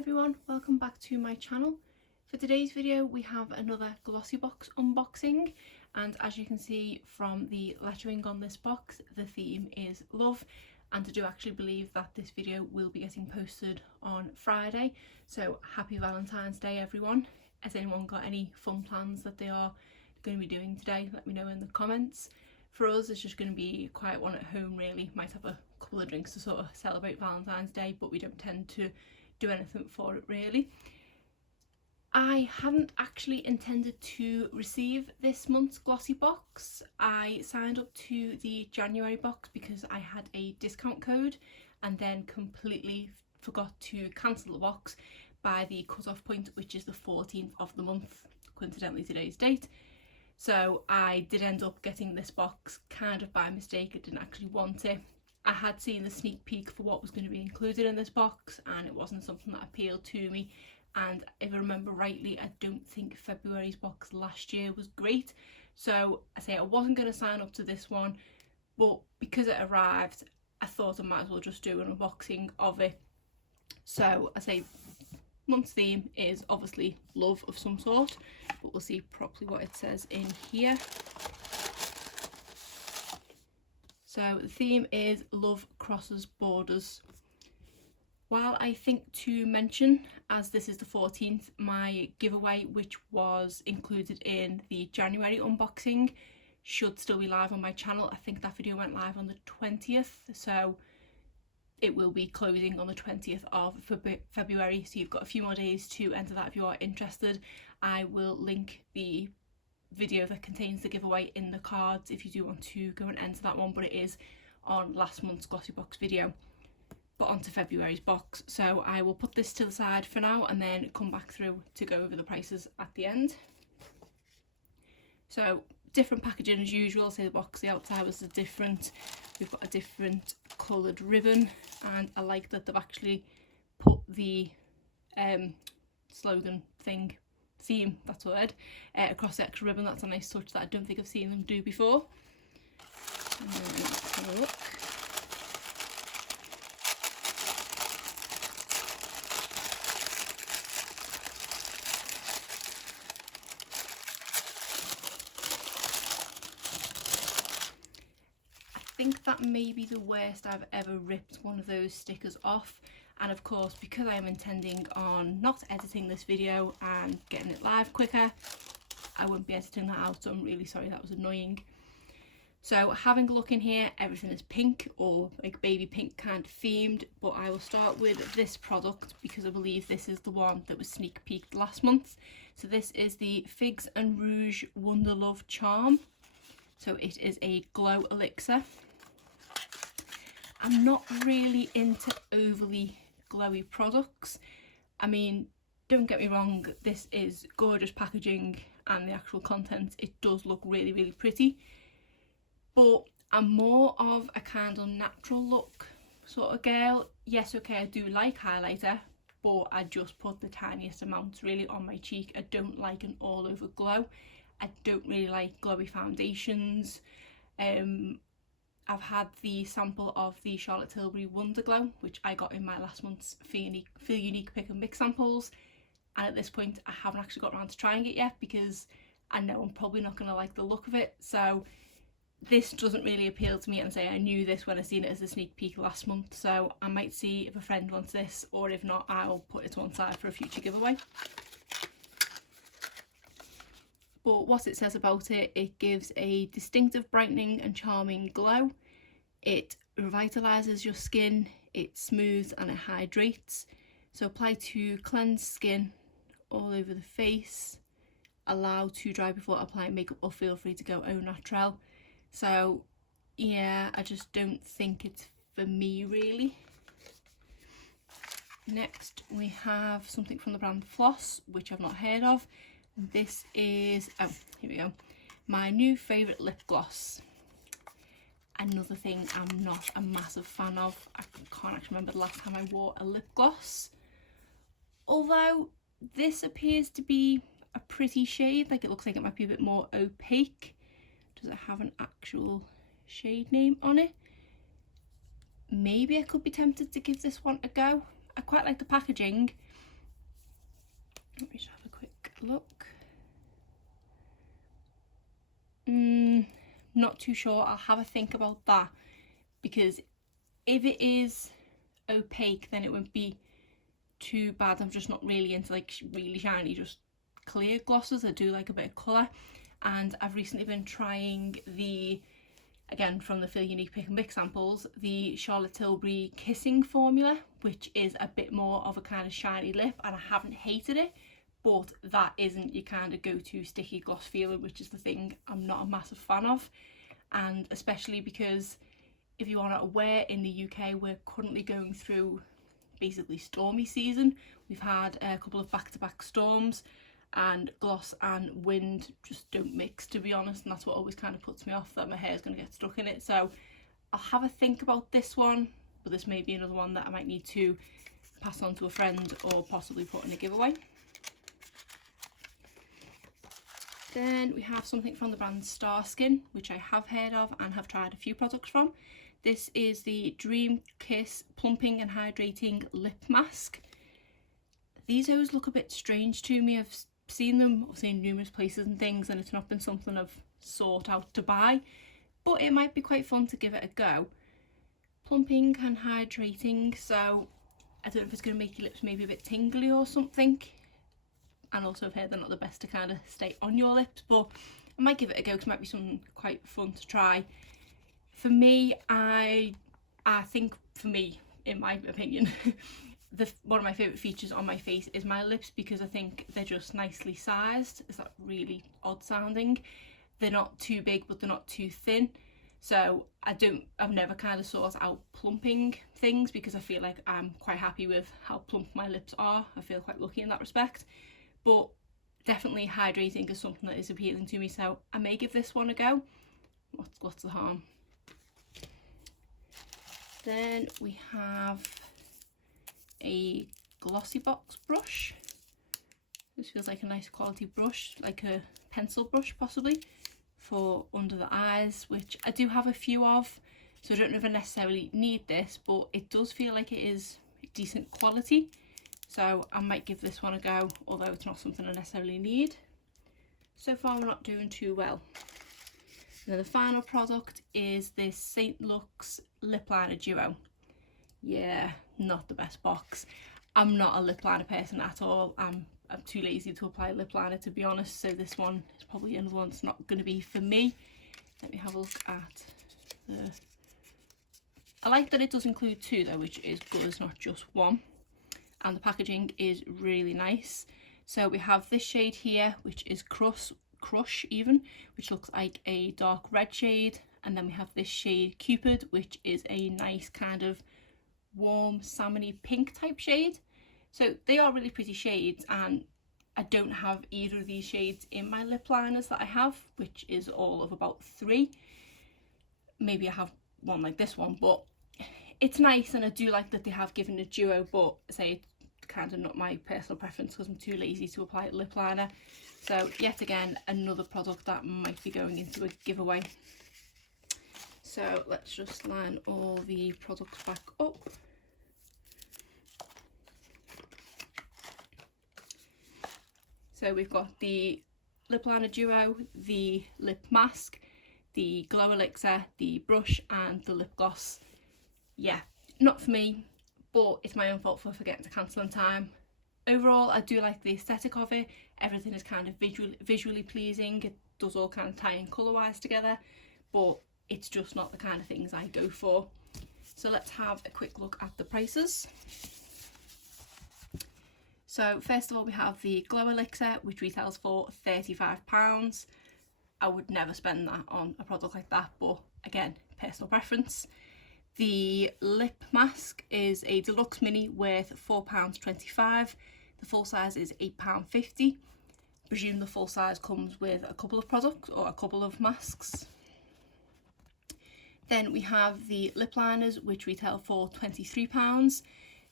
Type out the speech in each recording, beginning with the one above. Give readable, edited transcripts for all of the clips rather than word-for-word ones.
everyone, welcome back to my channel. For today's video we have another GLOSSYBOX unboxing, and as you can see from the lettering on this box, the theme is love, and I do actually believe that this video will be getting posted on Friday, so happy Valentine's Day everyone. Has anyone got any fun plans that they are going to be doing today? Let me know in the comments. For us it's just going to be a quiet one at home really, might have a couple of drinks to sort of celebrate Valentine's Day, but we don't tend to do anything for it really. I hadn't actually intended to receive this month's GLOSSYBOX. I signed up to the January box because I had a discount code and then completely forgot to cancel the box by the cut-off point, which is the 14th of the month, coincidentally today's date. So I did end up getting this box kind of by mistake. I didn't actually want it. I had seen the sneak peek for what was going to be included in this box and it wasn't something that appealed to me, and if I remember rightly I don't think February's box last year was great, so I wasn't going to sign up to this one, but because it arrived I thought I might as well just do an unboxing of it. So month's theme is obviously love of some sort, but we'll see properly what it says in here. So the theme is Love Crosses Borders. While I think to mention, as this is the 14th, my giveaway which was included in the January unboxing should still be live on my channel. I think that video went live on the 20th, so it will be closing on the 20th of February, so you've got a few more days to enter that if you are interested. I will link the video that contains the giveaway in the cards if you do want to go and enter that one, but it is on last month's GLOSSYBOX video. But onto February's box, so I will put this to the side for now and then come back through to go over the prices at the end. So different packaging as usual, so the box, the outside was different, we've got a different coloured ribbon, and I like that they've actually put the slogan theme, that's the word, across the extra ribbon. That's a nice touch that I don't think I've seen them do before. And then let's have a look. I think that may be the worst I've ever ripped one of those stickers off. And of course, because I am intending on not editing this video and getting it live quicker, I won't be editing that out, so I'm really sorry, that was annoying. So having a look in here, everything is pink or like baby pink kind of themed, but I will start with this product because I believe this is the one that was sneak peeked last month. So this is the Figs and Rouge Wonder Love Charm. So it is a glow elixir. I'm not really into overly glowy products. I mean, don't get me wrong, this is gorgeous packaging and the actual content, it does look really, really pretty, but I'm more of a kind of natural look sort of girl. Yes, okay, I do like highlighter, but I just put the tiniest amounts really on my cheek. I don't like an all over glow. I don't really like glowy foundations. I've had the sample of the Charlotte Tilbury Wonder Glow, which I got in my last month's Feel Unique Pick and Mix samples, and at this point I haven't actually got around to trying it yet because I know I'm probably not going to like the look of it. So this doesn't really appeal to me, and I knew this when I seen it as a sneak peek last month, so I might see if a friend wants this, or if not I'll put it to one side for a future giveaway. But what it says about it, it gives a distinctive brightening and charming glow. It revitalises your skin, it smooths and it hydrates. So apply to cleansed skin all over the face. Allow to dry before applying makeup, or feel free to go au naturel. So yeah, I just don't think it's for me really. Next we have something from the brand Floss, which I've not heard of. This is, oh, here we go, my new favourite lip gloss. Another thing I'm not a massive fan of. I can't actually remember the last time I wore a lip gloss. Although this appears to be a pretty shade, like it looks like it might be a bit more opaque. Does it have an actual shade name on it? Maybe I could be tempted to give this one a go. I quite like the packaging. Let me just have a quick look. Not too sure. I'll have a think about that, because if it is opaque then it wouldn't be too bad. I'm just not really into like really shiny, just clear glosses. I do like a bit of colour, and I've recently been trying the, again from the Feel Unique Pick and Mix samples, the Charlotte Tilbury Kissing formula, which is a bit more of a kind of shiny lip, and I haven't hated it, but that isn't your kind of go-to sticky gloss feeling, which is the thing I'm not a massive fan of. And especially because if you are not aware, in the UK we're currently going through basically stormy season. We've had a couple of back-to-back storms, and gloss and wind just don't mix, to be honest, and that's what always kind of puts me off, that my hair's going to get stuck in it. So I'll have a think about this one, but this may be another one that I might need to pass on to a friend or possibly put in a giveaway. Then we have something from the brand Starskin, which I have heard of and have tried a few products from. This is the Dream Kiss Plumping and Hydrating Lip Mask. These always look a bit strange to me. I've seen them obviously in numerous places and things, and it's not been something I've sought out to buy, but it might be quite fun to give it a go. Plumping and hydrating, so I don't know if it's going to make your lips maybe a bit tingly or something. And also I've heard they're not the best to kind of stay on your lips, but I might give it a go because it might be something quite fun to try. For me, I think, for me, in my opinion, one of my favourite features on my face is my lips, because I think they're just nicely sized. Is that really odd sounding? They're not too big, but they're not too thin. So I've never kind of sought out plumping things, because I feel like I'm quite happy with how plump my lips are. I feel quite lucky in that respect. But definitely hydrating is something that is appealing to me, so I may give this one a go. What's the harm? Then we have a GLOSSYBOX brush. This feels like a nice quality brush, like a pencil brush possibly, for under the eyes, which I do have a few of, so I don't know if I necessarily need this, but it does feel like it is decent quality. So I might give this one a go, although it's not something I necessarily need. So far we're not doing too well. And then the final product is this St. Luxe Lip Liner Duo. Yeah, not the best box. I'm not a lip liner person at all. I'm too lazy to apply lip liner, to be honest, so this one is probably another one that's not going to be for me. Let me have a look at the... I like that it does include two though, which is good, it's not just one. And the packaging is really nice. So we have this shade here, which is Crush even, which looks like a dark red shade, and then we have this shade Cupid, which is a nice kind of warm salmony pink type shade. So they are really pretty shades, and I don't have either of these shades in my lip liners that I have, which is all of about 3. Maybe I have one like this one, but it's nice, and I do like that they have given a duo, but say it's kind of not my personal preference because I'm too lazy to apply a lip liner. So yet again, another product that might be going into a giveaway. So let's just line all the products back up. So we've got the lip liner duo, the lip mask, the glow elixir, the brush, and the lip gloss. Yeah, not for me, but it's my own fault for forgetting to cancel on time. Overall, I do like the aesthetic of it. Everything is kind of visually pleasing. It does all kind of tie in colour wise together, but it's just not the kind of things I go for. So let's have a quick look at the prices. So first of all, we have the glow elixir, which retails for £35. I would never spend that on a product like that, but again, personal preference. The lip mask is a deluxe mini worth £4.25. The full size is £8.50. I presume the full size comes with a couple of products or a couple of masks. Then we have the lip liners, which retail for £23.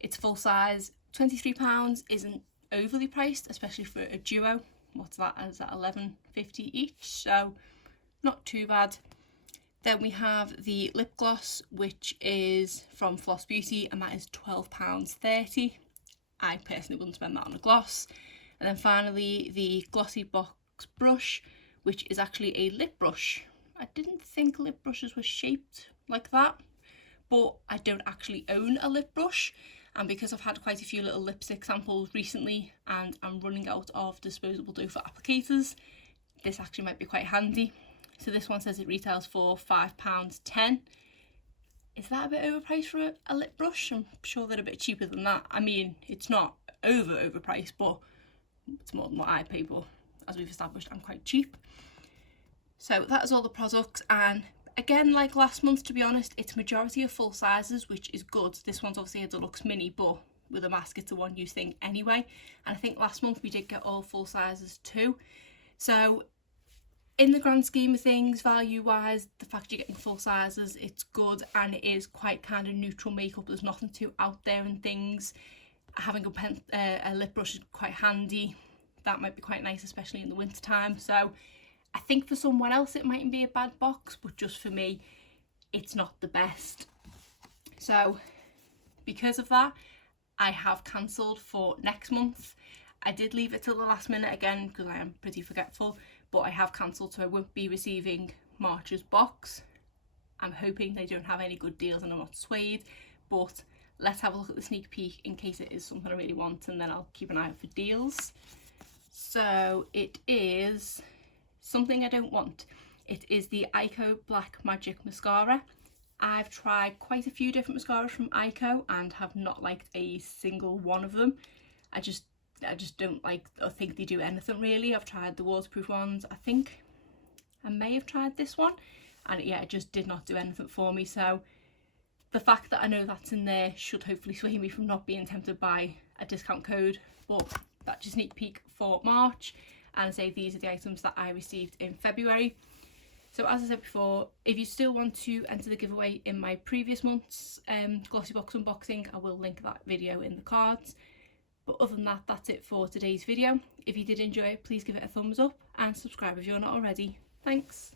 It's full size. £23 isn't overly priced, especially for a duo. What's that? Is that £11.50 each? So not too bad. Then we have the lip gloss, which is from Floss Beauty, and that is £12.30. I personally wouldn't spend that on a gloss. And then finally the GLOSSYBOX brush, which is actually a lip brush. I didn't think lip brushes were shaped like that, but I don't actually own a lip brush, and because I've had quite a few little lipstick samples recently and I'm running out of disposable dough for applicators, this actually might be quite handy. So this one says it retails for £5.10. Is that a bit overpriced for a lip brush? I'm sure they're a bit cheaper than that. I mean, it's not overpriced, but it's more than what I pay, but as we've established, I'm quite cheap. So that is all the products, and again, like last month, to be honest, it's majority of full sizes, which is good. This one's obviously a deluxe mini, but with a mask it's a one use thing anyway, and I think last month we did get all full sizes too. So in the grand scheme of things, value wise, the fact you're getting full sizes, it's good, and it is quite kind of neutral makeup. There's nothing too out there and things. Having a lip brush is quite handy. That might be quite nice, especially in the winter time. So I think for someone else it mightn't be a bad box, but just for me it's not the best. So because of that, I have cancelled for next month. I did leave it till the last minute again because I am pretty forgetful, but I have cancelled, so I won't be receiving March's box. I'm hoping they don't have any good deals and I'm not swayed, but let's have a look at the sneak peek in case it is something I really want, and then I'll keep an eye out for deals. So it is something I don't want. It is the Ico Black Magic Mascara. I've tried quite a few different mascaras from Ico and have not liked a single one of them. I just don't like or think they do anything really. I've tried the waterproof ones. I think I may have tried this one, and yeah, it just did not do anything for me. So the fact that I know that's in there should hopefully sway me from not being tempted by a discount code. But that's your sneak peek for March, and say these are the items that I received in February. So as I said before, if you still want to enter the giveaway in my previous month's GLOSSYBOX unboxing, I will link that video in the cards. But other than that, that's it for today's video. If you did enjoy it, please give it a thumbs up and subscribe if you're not already. Thanks.